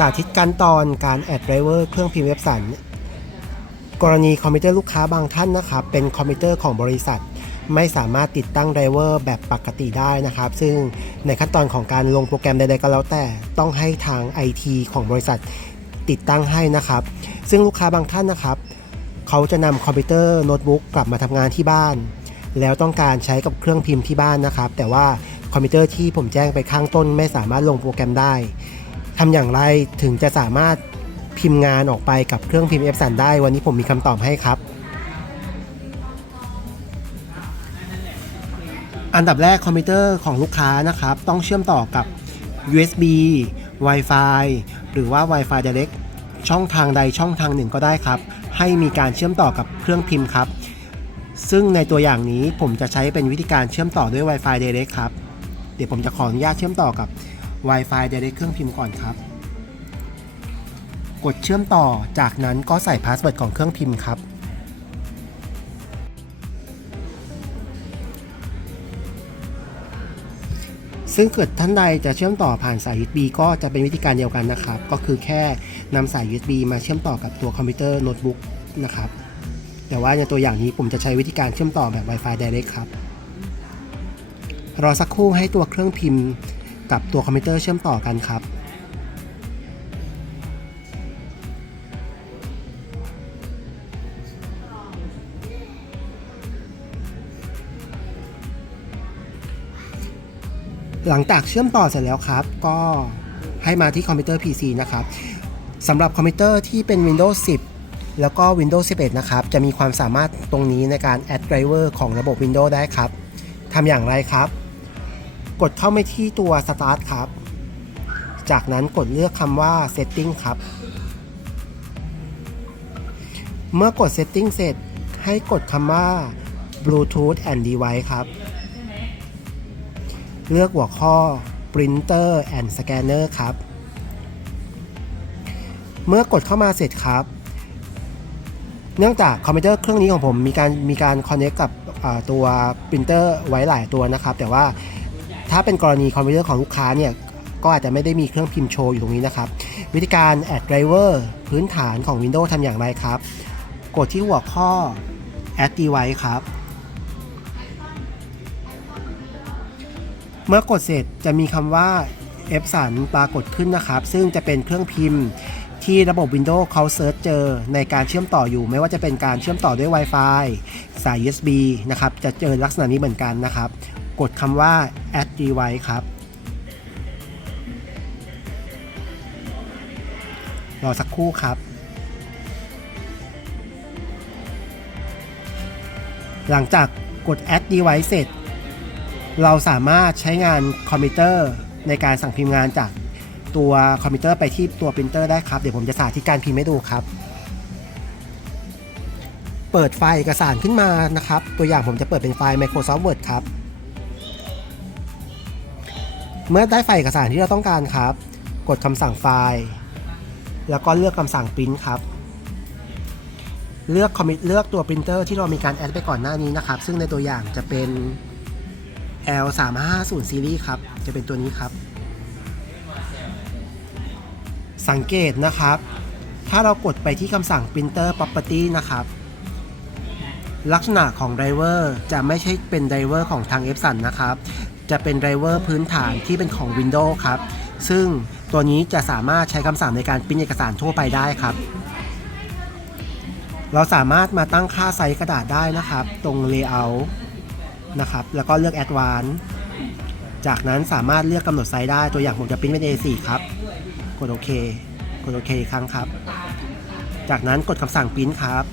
สาธิตการตอนการแอดไดรเวอร์เครื่องพิมพ์เว็บสัน กรณีคอมพิวเตอร์ลูกค้าบางท่านนะครับเป็นคอมพิวเตอร์ของบริษัท ไม่สามารถติดตั้งไดรเวอร์แบบปกติได้นะครับ ซึ่งในขั้นตอนของการลงโปรแกรมใดๆก็แล้วแต่ต้องให้ทาง IT ของบริษัทติดตั้งให้นะครับ ซึ่งลูกค้าบางท่านนะครับ เขาจะนำคอมพิวเตอร์โน้ตบุ๊กกลับมาทำงานที่บ้าน แล้วต้องการใช้กับเครื่องพิมพ์ที่บ้านนะครับ แต่ว่าคอมพิวเตอร์ที่ผมแจ้งไปข้างต้นไม่สามารถลงโปรแกรมได้ ทำอย่างไรถึงจะสามารถพิมพ์งานออกไปกับเครื่องพิมพ์ f อฟได้ วันนี้ผมมีคำตอบให้ครับ อันดับแรกคอมพิวเตอร์ของลูกค้านะครับ ต้องเชื่อมต่อกับ USB Wi-Fi หรือว่า Wi-Fi Direct ช่องทางใดช่องทางหนึ่งก็ได้ครับ ให้มีการเชื่อมต่อกับเครื่องพิมพ์ครับ ซึ่งในตัวอย่างนี้ผมจะใช้เป็นวิธีการเชื่อมต่อด้วย Wi-Fi Direct ครับ เดี๋ยวผมจะขออนุญาตเชื่อมต่อกับ Wi-Fi Direct เครื่องพิมพ์ก่อนครับ กดเชื่อมต่อ จากนั้นก็ใส่พาสเวิร์ดของเครื่องพิมพ์ครับ ซึ่งเกิดท่านใดจะเชื่อมต่อผ่านสาย USB ก็จะเป็นวิธีการเดียวกันนะครับ ก็คือแค่นำสาย USB มาเชื่อมต่อกับตัวคอมพิวเตอร์โน้ตบุ๊กนะครับ แต่ว่าในตัวอย่างนี้ผมจะใช้วิธีการเชื่อมต่อแบบ Wi-Fi Direct ครับ รอสักครู่ให้ตัวเครื่องพิมพ์ กับตัวคอมพิวเตอร์เชื่อมต่อกันครับ หลังจากเชื่อมต่อเสร็จแล้วครับ ก็ให้มาที่คอมพิวเตอร์ PC นะครับสำหรับคอมพิวเตอร์ที่เป็น Windows 10แล้วก็ Windows 11 นะครับ จะมีความสามารถตรงนี้ในการ add driver ของระบบ Windows ได้ครับ ทำอย่างไรครับ กดเข้าไปที่ตัว Start ครับ จากนั้นกดเลือกคำว่า Setting ครับ เมื่อกด Setting เสร็จให้กดคำว่า Bluetooth and Device ครับ เลือกหัวข้อ Printer and Scanner ครับ เมื่อกดเข้ามาเสร็จครับ เนื่องจากคอมพิวเตอร์เครื่องนี้ของผมมีการมีการ connect กับตัวปรินเตอร์ไว้หลายตัวนะครับ แต่ว่า ถ้าเป็นกรณีคอมพิวเตอร์ของลูกค้าเนี่ยก็อาจจะไม่ได้มีเครื่องพิมพ์โชว์อยู่ตรงนี้นะครับ วิธีการ add driver พื้นฐานของ Windows ทำอย่างไรครับ กดที่หัวข้อ add device ครับ เมื่อกดเสร็จจะมีคำว่า f สันปรากฏขึ้นนะครับ ซึ่งจะเป็นเครื่องพิมพ์ที่ระบบ Windows เขาเซิร์ชเจอในการเชื่อมต่ออยู่ ไม่ว่าจะเป็นการเชื่อมต่อด้วย Wi-Fi สาย USB นะครับ จะเจอลักษณะนี้เหมือนกันนะครับ กดคำว่า add device ครับ รอสักครู่ครับ หลังจากกด add device เสร็จ เราสามารถใช้งานคอมพิวเตอร์ในการสั่งพิมพ์งานจากตัวคอมพิวเตอร์ไปที่ตัวปรินเตอร์ได้ครับ เดี๋ยวผมจะสาธิตการพิมพ์ให้ดูครับ เปิดไฟล์เอกสารขึ้นมานะครับ ตัวอย่างผมจะเปิดเป็นไฟล์ Microsoft Word ครับ เมื่อได้ไฟล์เอกสารที่เราต้องการครับ กดคำสั่งไฟล์ แล้วก็เลือกคำสั่งปริ้นครับ เลือกคอมมิเลือกตัวปรินเตอร์ที่เรามีการแอดไปก่อนหน้านี้นะครับ ซึ่งในตัวอย่างจะเป็น L 3 5 0 Series ครับ จะเป็นตัวนี้ครับ สังเกตนะครับ ถ้าเรากดไปที่คำสั่ง Printer Property นะครับ ลักษณะของไดเวอร์จะไม่ใช่เป็นไดเวอร์ของทาง Epson นะครับ จะเป็นไดรเวอร์พื้นฐานที่เป็นของ Windows ครับ ซึ่งตัวนี้จะสามารถใช้คำสั่งในการปริ้นเอกสารทั่วไปได้ครับ เราสามารถมาตั้งค่าไซส์กระดาษได้นะครับ ตรง Layout นะครับ แล้วก็เลือก Advanced จากนั้นสามารถเลือกกำหนดไซส์ได้ ตัวอย่างผมจะปริ้นเป็น A4 ครับ กดโอเค กดโอเคครั้งครับ จากนั้นกดคำสั่งปริ้นครับ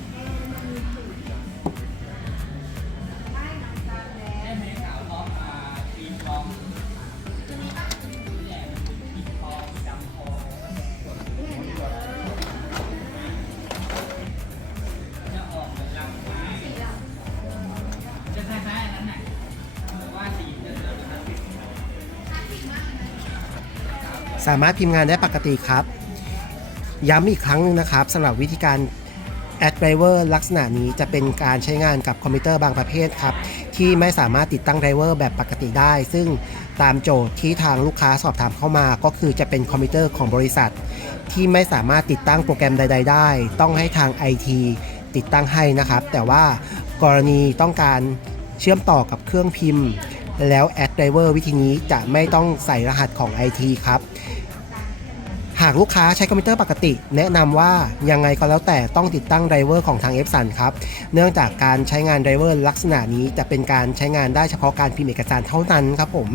สามารถพิมพ์งานได้ปกติครับ ย้ำอีกครั้งหนึงนะครับสำหรับวิธีการ Add Driver ลักษณะนี้จะเป็นการใช้งานกับคอมพิวเตอร์บางประเภทครับ ที่ไม่สามารถติดตั้งไดรเวอร์แบบปกติได้ ซึ่งตามโจทย์ที่ทางลูกค้าสอบถามเข้ามา ก็คือจะเป็นคอมพิวเตอร์ของบริษัท ที่ไม่สามารถติดตั้งโปรแกรมใด ๆ ได้ ต้องให้ทาง IT ติดตั้งให้นะครับ แต่ว่ากรณีต้องการเชื่อมต่อกับเครื่องพิมพ์ แล้วแอดไดรเวอร์วิธีนี้จะไม่ต้องใส่รหัสของ IT ครับ หากลูกค้าใช้คอมพิวเตอร์ปกติ แนะนำว่ายังไงก็แล้วแต่ต้องติดตั้งไดรเวอร์ของทาง f อ u n ครับ เนื่องจากการใช้งานไดรเวอร์ลักษณะนี้จะเป็นการใช้งานได้เฉพาะการพิมพ์เอกสารเท่านั้นครับผม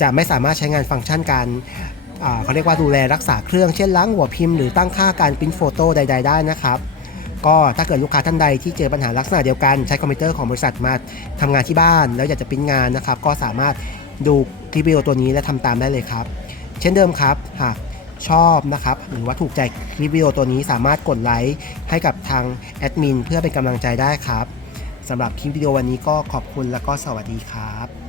จะไม่สามารถใช้งานฟังก์ชันการเขาเรียกว่าดูแลรักษาเครื่องเช่นล้างหัวพิมพ์หรือตั้งค่าการปริ้นโฟโต้ใด ๆ ได้นะครับก็ถ้าเกิดลูกค้าท่านใดที่เจอปัญหาลักษณะเดียวกันใช้คอมพิวเตอร์ของบริษัทมาทำงานที่บ้าน แล้วอยากจะปริ้นงานนะครับ ก็สามารถดูคลิปวิดีโอตัวนี้และทำตามได้เลยครับ เช่นเดิมครับหาก ชอบนะครับ หรือว่าถูกใจคลิปวิดีโอตัวนี้สามารถกดไลค์ให้กับทางแอดมินเพื่อเป็นกำลังใจได้ครับสำหรับคลิปวิดีโอวันนี้ก็ขอบคุณแล้วก็สวัสดีครับ